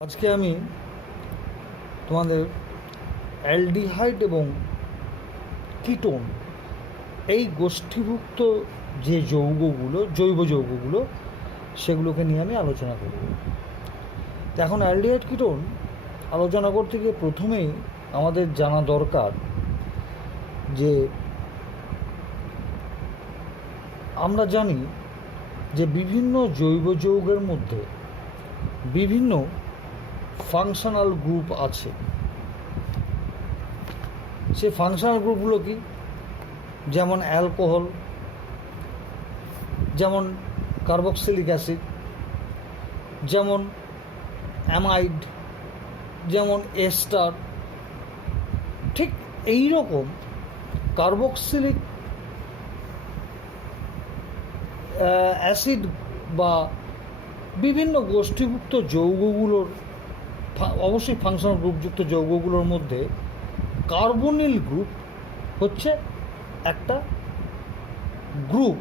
আজকে আমি তোমাদের অ্যালডিহাইড এবং কিটোন এই গোষ্ঠীভুক্ত যে যৌগগুলো জৈব যৌগগুলো সেগুলোকে নিয়ে আমি আলোচনা করব। তো এখন অ্যালডিহাইড কিটোন আলোচনা করতে গিয়ে প্রথমেই আমাদের জানা দরকার যে আমরা জানি যে বিভিন্ন জৈব যৌগের মধ্যে বিভিন্ন ফাংশনাল গ্রুপ আছে। সে ফাংশনাল গ্রুপগুলো কি? যেমন অ্যালকোহল, যেমন কার্বক্সিলিক অ্যাসিড, যেমন অ্যামাইড, যেমন এস্টার। ঠিক এই রকম কার্বক্সিলিক অ্যাসিড বা বিভিন্ন গোষ্ঠীভুক্ত যৌগগুলোর অবশ্যই ফাংশনাল গ্রুপযুক্ত যৌগগুলোর মধ্যে কার্বনিল গ্রুপ হচ্ছে একটা গ্রুপ,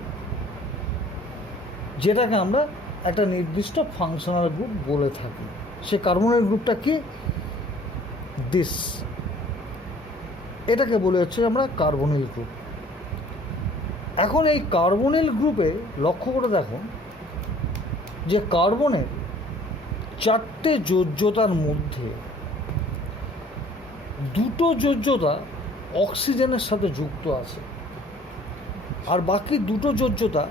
যেটাকে আমরা একটা নির্দিষ্ট ফাংশনাল গ্রুপ বলে থাকি। সে কার্বনিল গ্রুপটা কি? দিস, এটাকে বলে হচ্ছে আমরা কার্বনিল গ্রুপ। এখন এই কার্বনিল গ্রুপে লক্ষ্য করে দেখুন যে কার্বনের চারটে যোজ্যতার মধ্যে দুটো যোজ্যতা অক্সিজেনের সাথে যুক্ত আছে, আর বাকি দুটো যোজ্যতা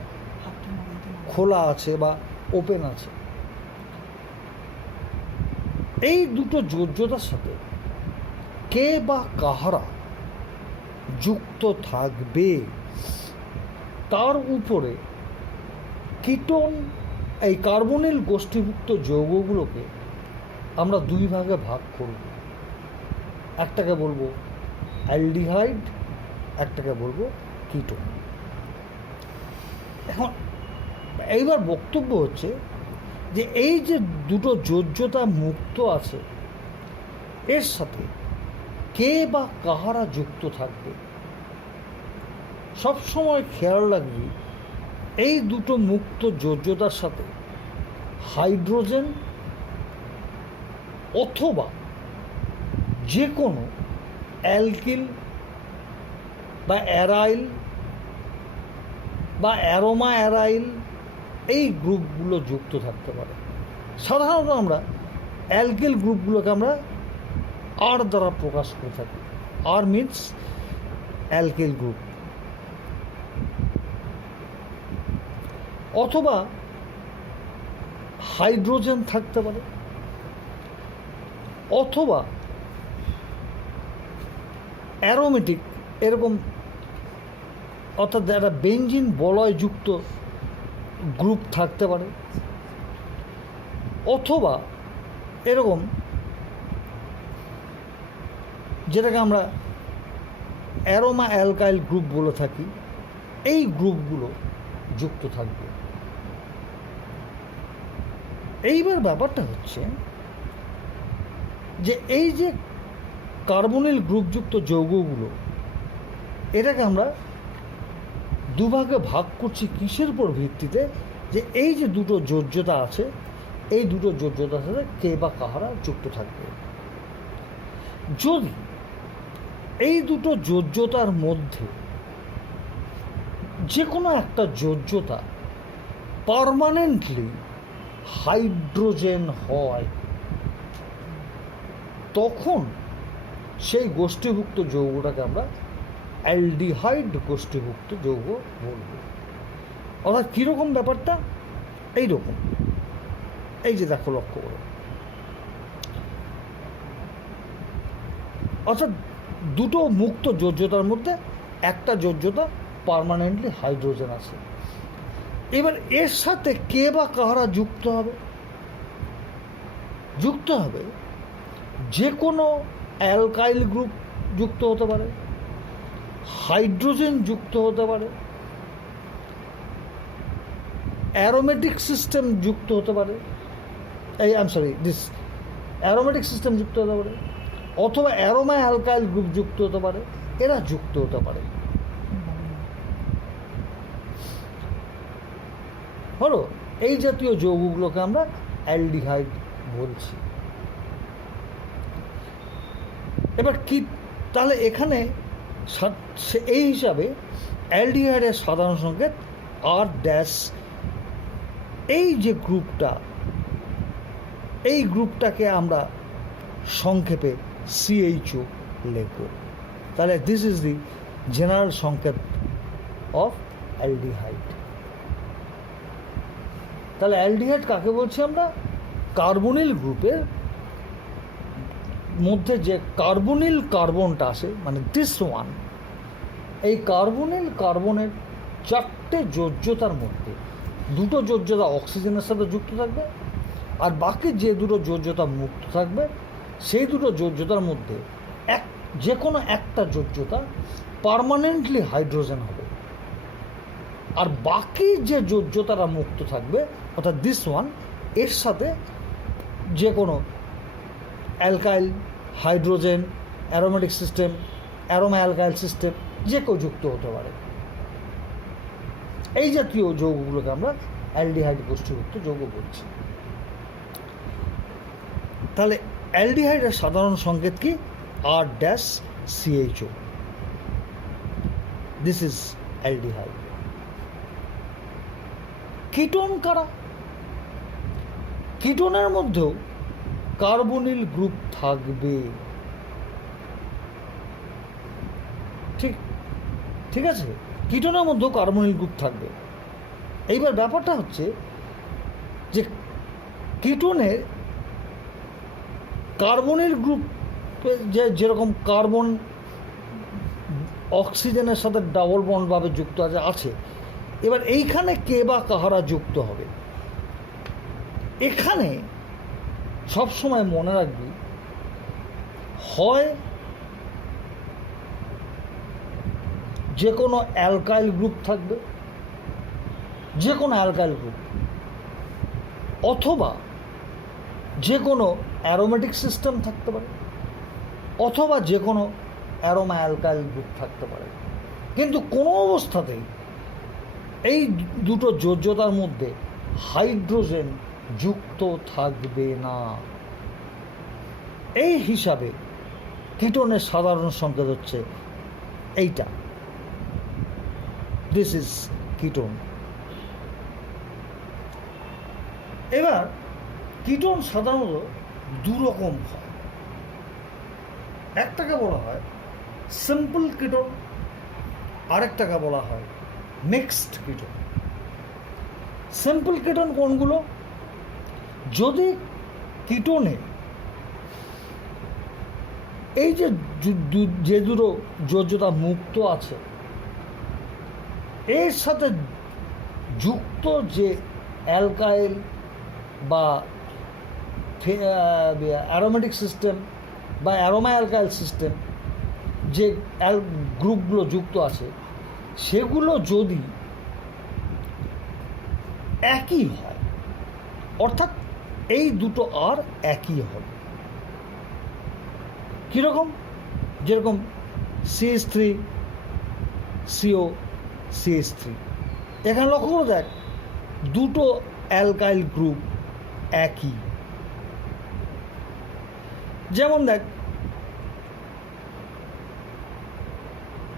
খোলা আছে বা ওপেন আছে। এই দুটো যোজ্যতার সাথে কে বা কাহারা যুক্ত থাকবে তার উপরে কিটোন এই কার্বনিল গোষ্ঠীভুক্ত যৌগগুলোকে আমরা দুই ভাগে ভাগ করব। একটাকে বলবো অ্যালডিহাইড, একটাকে বলবো কিটোন। এখন এইবার বক্তব্য হচ্ছে যে এই যে দুটো যোজ্যতা মুক্ত আছে এর সাথে কে বা কাহারা যুক্ত থাকবে। সবসময় খেয়াল রাখবি এই দুটো মুক্ত যোজ্যতার সাথে হাইড্রোজেন অথবা যে কোনো অ্যালকিল বা অ্যারাইল বা অ্যারোমা অ্যারাইল এই গ্রুপগুলো যুক্ত থাকতে পারে। সাধারণত আমরা অ্যালকিল গ্রুপগুলোকে আমরা আর দ্বারা প্রকাশ করে থাকি। আর মিনস অ্যালকিল গ্রুপ। অথবা হাইড্রোজেন থাকতে পারে, অথবা অ্যারোমেটিক এরকম, অর্থাৎ একটা বেঞ্জিন বলয়যুক্ত গ্রুপ থাকতে পারে, অথবা এরকম যেটাকে আমরা অ্যারোমা অ্যালকাইল গ্রুপ বলে থাকি, এই গ্রুপগুলো যুক্ত থাকবে। এইবার ব্যাপারটা হচ্ছে যে এই যে কার্বনিল গ্রুপযুক্ত যৌগগুলো, এটাকে আমরা দুভাগে ভাগ করছি কিসের উপর ভিত্তিতে? যে এই যে দুটো যোজ্যতা আছে, এই দুটো যোজ্যতার সাথে কে বা কাহারা যুক্ত থাকবে। যদি এই দুটো যোজ্যতার মধ্যে যে কোনো একটা যোজ্যতা পার্মানেন্টলি হাইড্রোজেন হয়, তখন সেই গোষ্ঠীভুক্ত যৌগটাকে আমরা অ্যালডিহাইড গোষ্ঠীভুক্ত যৌগ বলব। অর্থাৎ কীরকম ব্যাপারটা? এইরকম, এই যে দেখো, লক্ষ্য করো, অর্থাৎ দুটো মুক্ত যোজ্যতার মধ্যে একটা যোজ্যতা পার্মানেন্টলি হাইড্রোজেন আছে। এবার এর সাথে কে বা কাহারা যুক্ত হবে? যুক্ত হবে যে কোনো অ্যালকাইল গ্রুপ যুক্ত হতে পারে, হাইড্রোজেন যুক্ত হতে পারে, অ্যারোমেটিক সিস্টেম যুক্ত হতে পারে, অ্যারোমেটিক সিস্টেম যুক্ত হতে পারে, অথবা অ্যারোমা অ্যালকাইল গ্রুপ যুক্ত হতে পারে। এরা যুক্ত হতে পারে। হলো এই জাতীয় যৌগগুলোকে আমরা অ্যালডিহাইড বলছি। এবার কি, তাহলে এখানে এই হিসাবে অ্যালডিহাইডের সাধারণ সংকেত আর ড্যাশ। এই যে গ্রুপটা, এই গ্রুপটাকে আমরা সংক্ষেপে CHO লিখব। তাহলে দিস ইজ দি জেনারেল সংকেত অফ অ্যালডিহাইড। তাহলে অ্যালডিহাইড কাকে বলছি আমরা? কার্বনিল গ্রুপের মধ্যে যে কার্বনিল কার্বনটা আসে, মানে দিস ওয়ান, এই কার্বনিল কার্বনের 4টে যোজ্যতার মধ্যে 2টো যোজ্যতা অক্সিজেনের সাথে যুক্ত থাকবে, আর বাকি যে 2টো যোজ্যতা মুক্ত থাকবে সেই 2টো যোজ্যতার মধ্যে যে কোনো একটা যোজ্যতা পার্মানেন্টলি হাইড্রোজেন হবে, আর বাকি যে যোজ্যতারা মুক্ত থাকবে অর্থাৎ দিস ওয়ান, এর সাথে যে কোনো alkyl, hydrogen, aromatic system, aroma alkyl system যে কেউ যুক্ত হতে পারে। এই জাতীয় যৌগগুলোকে আমরা অ্যালডিহাইড গোষ্ঠীভুক্ত যৌগ বলছি। তাহলে অ্যালডিহাইডের সাধারণ সংকেত কি? R-CHO। This is aldehyde. Ketone কারা? কিটোনের মধ্যেও কার্বনিল গ্রুপ থাকবে, ঠিক আছে? কিটোনের মধ্যেও কার্বনিল গ্রুপ থাকবে। এইবার ব্যাপারটা হচ্ছে যে কিটোনের কার্বনিল গ্রুপ যেরকম কার্বন অক্সিজেনের সাথে ডাবল বন্ডভাবে যুক্ত আছে, এবার এইখানে কে বা কাহারা যুক্ত হবে? এখানে সবসময় মনে রাখবি, হয় যে কোনো অ্যালকাইল গ্রুপ থাকবে, যে কোনো অ্যালকাইল গ্রুপ, অথবা যে কোনো অ্যারোমেটিক সিস্টেম থাকতে পারে, অথবা যে কোনো অ্যারোমা অ্যালকাইল গ্রুপ থাকতে পারে, কিন্তু কোনো অবস্থাতেই এই 2টো যোজ্যতার মধ্যে হাইড্রোজেন যুক্ত থাকবে না। এই হিসাবে কিটোনের সাধারণ সংকেত হচ্ছে এইটা, দিস ইজ কিটোন। এবার কিটোন সাধারণত 2 রকম হয়। একটাকে বলা হয় সিম্পল কিটোন, আরেকটাকে বলা হয় মিক্সড কিটোন। সিম্পল কিটোন কোনগুলো? যদি কিটোনে এই যে 2টো যোজ্যতা মুক্ত আছে, এর সাথে যুক্ত যে অ্যালকাইল বা অ্যারোমেটিক সিস্টেম বা অ্যারোমা অ্যালকাইল সিস্টেম যে গ্রুপগুলো যুক্ত আছে, সেগুলো যদি একই হয়, অর্থাৎ এই 2টো আর একই হবে। কীরকম? যেরকম CH3 CO CH3, এখানে লক্ষ্য করে দেখ 2টো অ্যালকাইল গ্রুপ একই। যেমন দেখ,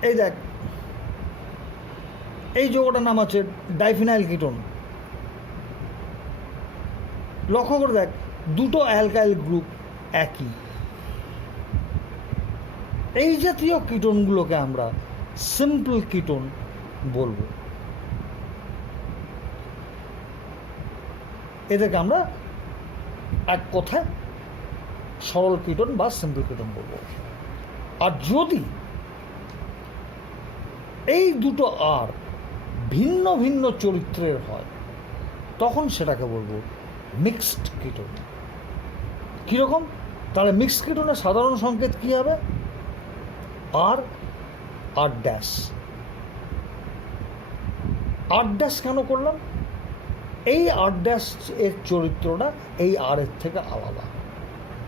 এই দেখ, এই যৌগটার নাম আছে ডাইফিনাইল কিটোন। লক্ষ্য করে দেখ 2টো অ্যালকাইল গ্রুপ একই। এই জাতীয় কিটোনগুলোকে আমরা সিম্পল কিটোন বলবো। এদেরকে আমরা এক কথায় সরল কিটোন বা সিম্পল কিটোন বলবো। আর যদি এই 2টো আর ভিন্ন ভিন্ন চরিত্রের হয়, তখন সেটাকে বলবো মিক্সড কিটোন। কীরকম? তাহলে মিক্সড কিটোনের সাধারণ সংকেত কী হবে? R dash. R ড্যাশ কেন করলাম? এই R ড্যাশ এর চরিত্রটা এই আর এর থেকে আলাদা।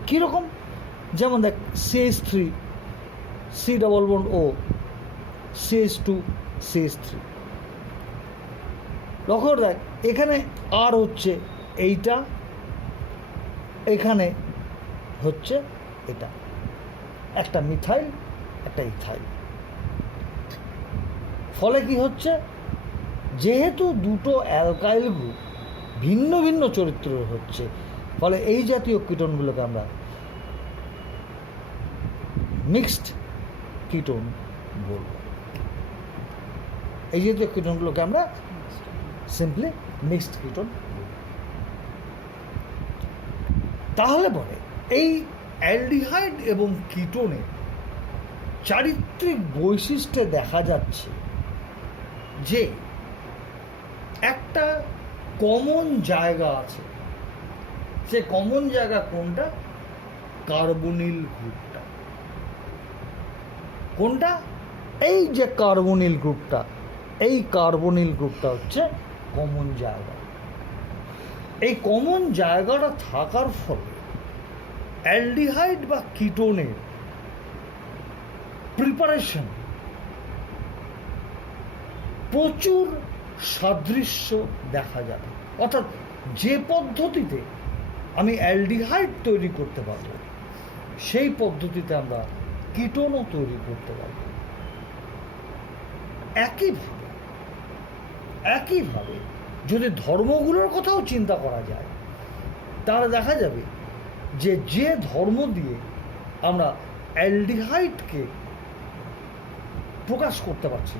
কীরকম? যেমন দেখ CH3 C double bond O, CH2 CH3। লক্ষ্য দেখ, এখানে আর হচ্ছে এইটা, এখানে হচ্ছে এটা। একটা মিথাইল, একটা ইথাইল। ফলে কি হচ্ছে, যেহেতু দুটো অ্যালকাইল গ্রুপ ভিন্ন ভিন্ন চরিত্রের হচ্ছে, ফলে এই জাতীয় কিটোনগুলোকে আমরা মিক্সড কিটোন বলব। এই জাতীয় কিটোনগুলোকে আমরা সিম্পলি মিক্সড কিটোন বলব। তাহলে পরে এই অ্যালডিহাইড এবং কিটোনের চারিত্রিক বৈশিষ্ট্যে দেখা যাচ্ছে যে একটা কমন জায়গা আছে। সে কমন জায়গা কোনটা? কার্বনিল গ্রুপটা। কোনটা? এই যে কার্বনিল গ্রুপটা, এই কার্বনিল গ্রুপটা হচ্ছে কমন জায়গা। এই কমন জায়গাটা থাকার ফলে অ্যালডিহাইড বা কিটোনের প্রিপারেশন প্রচুর সাদৃশ্য দেখা যাবে। অর্থাৎ যে পদ্ধতিতে আমি অ্যালডিহাইড তৈরি করতে পারবো, সেই পদ্ধতিতে আমরা কিটোনও তৈরি করতে পারবো। একইভাবে যদি ধর্মগুলোর কথাও চিন্তা করা যায়, তাহলে দেখা যাবে যে যে ধর্ম দিয়ে আমরা অ্যালডিহাইডকে প্রকাশ করতে পারছি,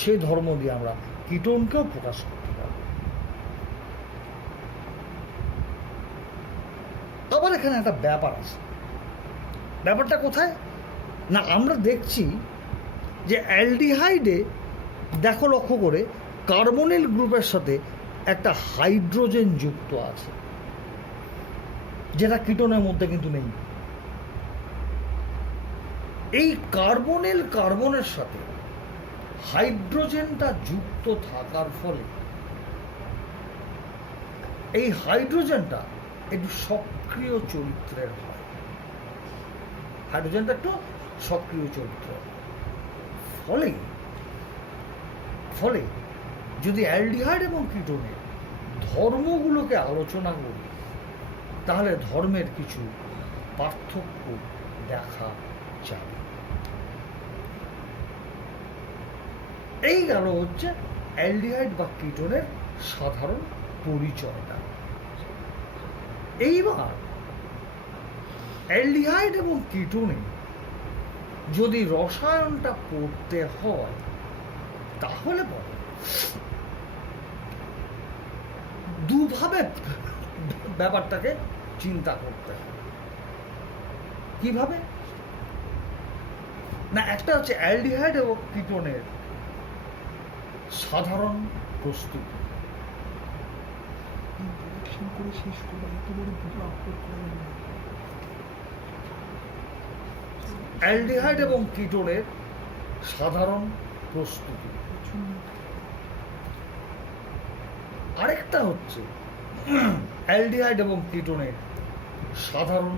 সেই ধর্ম দিয়ে আমরা কিটোনকেও প্রকাশ করতে পারব। আবার এখানে একটা ব্যাপার আছে। ব্যাপারটা কোথায় না, আমরা দেখছি যে অ্যালডিহাইডে দেখো লক্ষ্য করে কার্বনিল গ্রুপের সাথে একটা হাইড্রোজেন যুক্ত আছে, যেটা কিটোনের মধ্যে কিন্তু নেই। এই কার্বনিল কার্বনের সাথে হাইড্রোজেনটা যুক্ত থাকার ফলে এই হাইড্রোজেনটা একটু সক্রিয় চরিত্রের হয়। হাইড্রোজেনটা একটু সক্রিয় চরিত্র। ফলে যদি অ্যালডিহাইড এবং কিটোনের ধর্মগুলোকে আলোচনা করি, তাহলে ধর্মের কিছু পার্থক্য দেখা যাবে। এই গেল হচ্ছে অ্যালডিহাইড বা কিটোনের সাধারণ পরিচয়টা। এইবার অ্যালডিহাইড এবং কিটোনে যদি রসায়নটা পড়তে হয়, তাহলে পরে দুভাবে ব্যাপারটাকে চিন্তা করতে হবে। কিভাবে না, একটা হচ্ছে অ্যালডিহাইড এবং কিটোনের সাধারণ প্রস্তুতি। অ্যালডিহাইড এবং কিটোনের সাধারণ প্রস্তুতি। আরেকটা হচ্ছে অ্যালডিহাইড এবং কিটোনের সাধারণ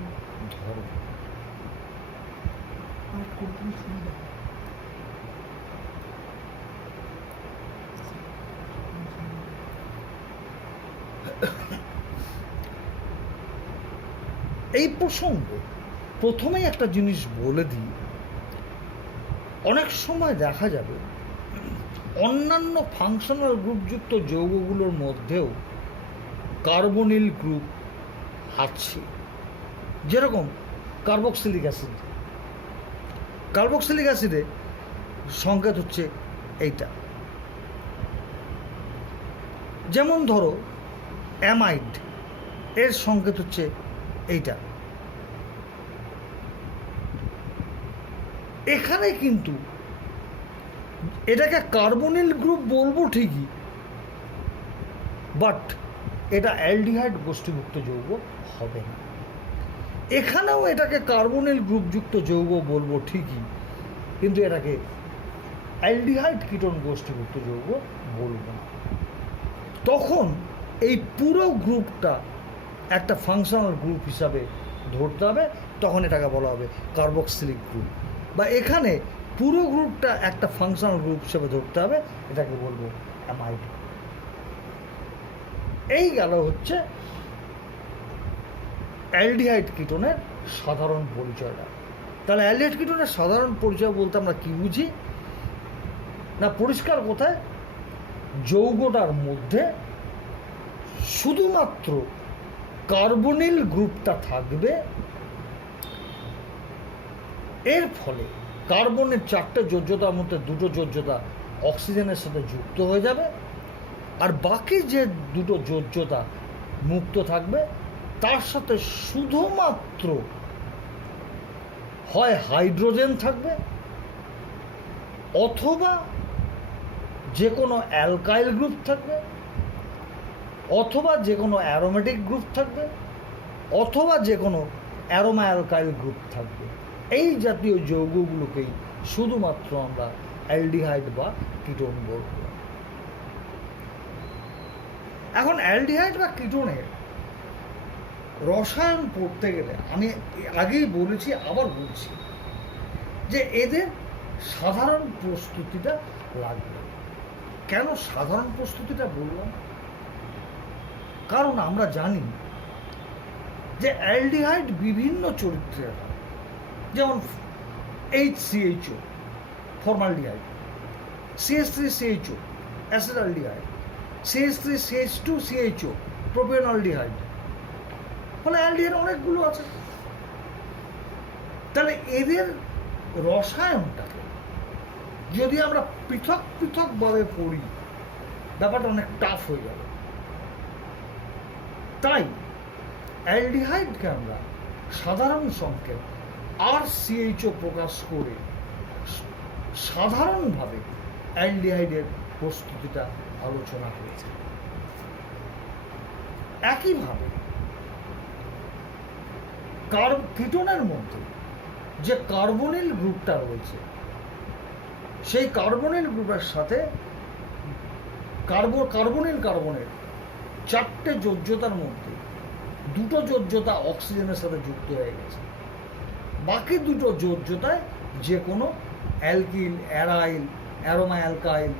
ধর্ম। এই প্রসঙ্গে প্রথমেই একটা জিনিস বলে দিই, অনেক সময় দেখা যাবে অন্যান্য ফাংশনাল গ্রুপযুক্ত যৌগগুলোর মধ্যেও কার্বনিল গ্রুপ আছে। যেরকম কার্বক্সিলিক অ্যাসিড। কার্বক্সিলিক অ্যাসিডে সংকেত হচ্ছে এইটা। যেমন ধরো অ্যামাইড, এর সংকেত হচ্ছে এইটা। এখানে কিন্তু এটাকে কার্বনিল গ্রুপ বলবো ঠিকই, বাট এটা অ্যালডিহাইড গোষ্ঠীভুক্ত যৌগ হবে না। এখানেও এটাকে কার্বনিল গ্রুপযুক্ত যৌগ বলবো ঠিকই, কিন্তু এটাকে অ্যালডিহাইড কিটোন গোষ্ঠীভুক্ত যৌগ বলবো না। তখন এই পুরো গ্রুপটা একটা ফাংশনাল গ্রুপ হিসাবে ধরতে হবে, তখন এটাকে বলা হবে কার্বক্সিলিক গ্রুপ। বা এখানে পুরো গ্রুপটা একটা ফাংশনাল গ্রুপ হিসেবে ধরতে হবে, এটাকে বলবো অ্যামাইড। এই গেল হচ্ছে অ্যালডিহাইড কিটোনের সাধারণ পরিচয়টা। তাহলে অ্যালডিহাইড কিটোনের সাধারণ পরিচয় বলতে আমরা কি বুঝি না, পরিষ্কার কথায় যৌগটার মধ্যে শুধুমাত্র কার্বনিল গ্রুপটা থাকবে, এর ফলে কার্বনের 4টে যোজ্যতার মধ্যে 2টো যোজ্যতা অক্সিজেনের সাথে যুক্ত হয়ে যাবে, আর বাকি যে 2টো যোজ্যতা মুক্ত থাকবে তার সাথে শুধুমাত্র হয় হাইড্রোজেন থাকবে অথবা যে কোনো অ্যালকাইল গ্রুপ থাকবে, অথবা যে কোনো অ্যারোমেটিক গ্রুপ থাকবে, অথবা যে কোনো অ্যারোমা অ্যালকাইল গ্রুপ থাকবে। এই জাতীয় যৌগগুলোকেই শুধুমাত্র আমরা অ্যালডিহাইড বা কিটোন বলব। এখন অ্যালডিহাইড বা কিটোনের রসায়ন পড়তে গেলে আমি আগেই বলেছি, আবার বলছি যে এদের সাধারণ প্রস্তুতিটা লাগবে। কেন সাধারণ প্রস্তুতিটা বললাম? কারণ আমরা জানি যে অ্যালডিহাইড বিভিন্ন চরিত্রের হয়, যেমন HCHO formaldehyde, CH3CHO acetaldehyde, CH3CH2CHO প্রোপেনলডিহাইড। ফলে অ্যালডিহাইড অনেকগুলো আছে। তাহলে এদের রসায়নটাকে যদি আমরা পৃথক পৃথকভাবে পড়ি ব্যাপারটা অনেক টাফ হয়ে যাবে। তাই অ্যালডিহাইডকে আমরা সাধারণ সংকেত RCHO প্রকাশ করে সাধারণভাবে অ্যালডিহাইডের প্রস্তুতিটা আলোচনা হয়েছে। একইভাবে কিটোনের মধ্যে যে কার্বনিল গ্রুপটা রয়েছে সেই কার্বনিল গ্রুপের সাথে কার্বনের 4টে যোজ্যতার মধ্যে 2টো যোজ্যতা অক্সিজেনের সাথে যুক্ত হয়ে গেছে, বাকি 2টো যোজ্যতায় যে কোনো অ্যালকিল, অ্যারাইল, অ্যারোমা অ্যালকাইল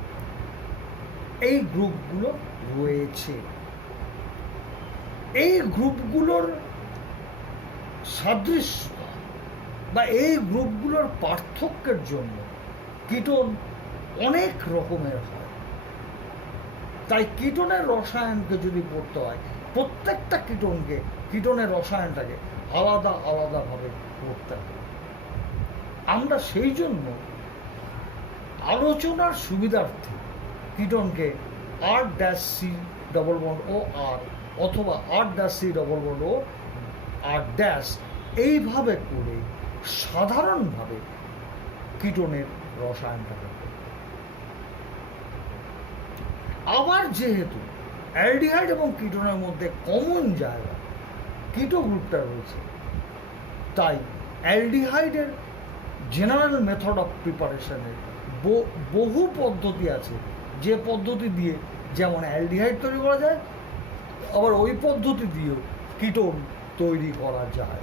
এই গ্রুপগুলো রয়েছে। এই গ্রুপগুলোর সাদৃশ্য বা এই গ্রুপগুলোর পার্থক্যের জন্য কিটোন অনেক রকমের হয়। তাই কিটোনের রসায়নকে যদি পড়তে হয়, প্রত্যেকটা কিটোনের রসায়নটাকে আলাদা আলাদাভাবে পড়তে হবে। আমরা সেই জন্য আলোচনার সুবিধার্থে কিটোনকে R-C ডবল বন্ড ও R অথবা R-C ডবল বন্ড ও R- এইভাবে করে সাধারণভাবে কিটোনের রসায়নটাকে। আবার যেহেতু অ্যালডিহাইড এবং কিটোনের মধ্যে কমন জায়গা কিটো গ্রুপটা রয়েছে, তাই অ্যালডিহাইডের জেনারেল মেথড অফ প্রিপারেশনের বহু পদ্ধতি আছে, যে পদ্ধতি দিয়ে যেমন অ্যালডিহাইড তৈরি করা যায়, আবার ওই পদ্ধতি দিয়েও কিটোন তৈরি করা যায়।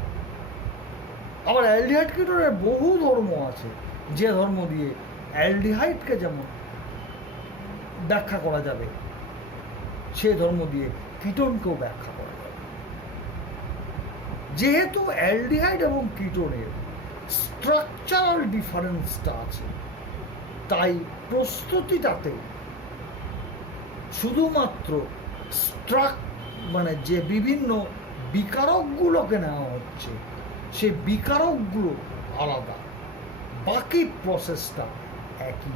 আবার অ্যালডিহাইড কিটোনের বহু ধর্ম আছে, যে ধর্ম দিয়ে অ্যালডিহাইডকে যেমন ব্যাখ্যা করা যাবে সে ধর্ম দিয়ে কিটোনকেও ব্যাখ্যা করা যাবে। যেহেতু অ্যালডিহাইড এবং কিটোনের স্ট্রাকচারাল ডিফারেন্সটা আছে, তাই প্রস্তুতিটাতে শুধুমাত্র যে বিভিন্ন বিকারকগুলোকে নেওয়া হচ্ছে সেই বিকারকগুলো আলাদা, বাকি প্রসেসটা একই।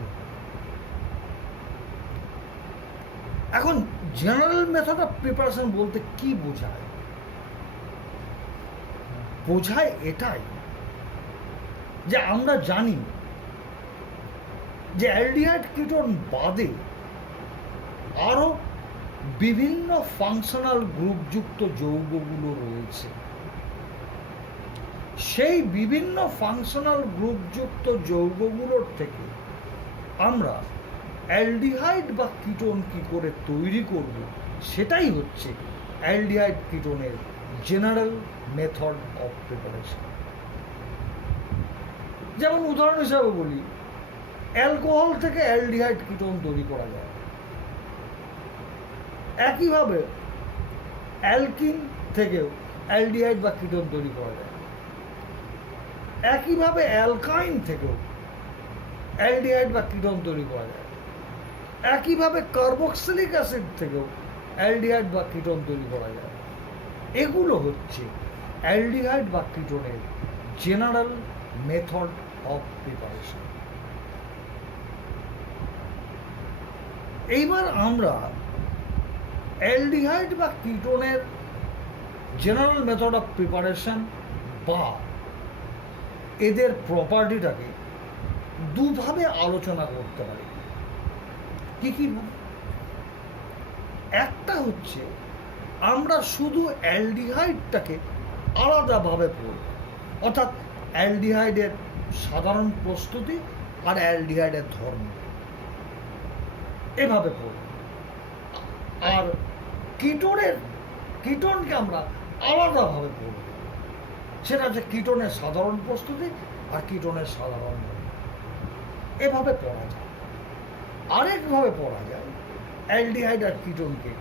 এখন জেনারেল মেথড অফ প্রিপারেশন বলতে কি বোঝায়? বোঝায় এটাই যে আমরা জানি যে অ্যালডিহাইড কিটোন বাদে আরো বিভিন্ন ফাংশনাল গ্রুপযুক্ত যৌগগুলো রয়েছে। সেই বিভিন্ন ফাংশনাল গ্রুপযুক্ত যৌগগুলোর থেকে আমরা অ্যালডিহাইড বা কিটোন কি করে তৈরি করব, সেটাই হচ্ছে অ্যালডিহাইড কিটোনের জেনারেল মেথড অফ প্রিপারেশন। যেমন উদাহরণ হিসাবে বলি, অ্যালকোহল থেকে অ্যালডিহাইড কিটোন তৈরি করা যায়। একইভাবে অ্যালকিন থেকেও অ্যালডিহাইড বা কিটোন তৈরি করা যায়। একইভাবে অ্যালকাইন থেকেও অ্যালডিহাইড বা কিটোন তৈরি করা যায়। একইভাবে কার্বক্সিলিক অ্যাসিড থেকেও অ্যালডিহাইড বা কিটোন তৈরি করা যায়। এগুলো হচ্ছে অ্যালডিহাইড বা কিটোনের জেনারেল মেথড অফ প্রিপারেশন। এইবার আমরা অ্যালডিহাইড বা কিটোনের জেনারেল মেথড অফ প্রিপারেশন বা এদের প্রপার্টিটাকে দুভাবে আলোচনা করতে পারি। কি কি? একটা হচ্ছে আমরা শুধু অ্যালডিহাইডটাকে আলাদাভাবে পড়ব, অর্থাৎ অ্যালডিহাইডের সাধারণ প্রস্তুতি আর অ্যালডিহাইডের ধর্ম, এভাবে পড়ব। আর কিটোনকে আমরা আলাদাভাবে পড়ব, সেটা হচ্ছে কিটোনের সাধারণ প্রস্তুতি আর কিটোনের সাধারণ ধর্ম। এভাবে পড়া যায়। আরেকভাবে পড়া যায়, অ্যালডিহাইড আর কিটোনকে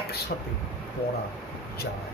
একসাথে পড়া যায়।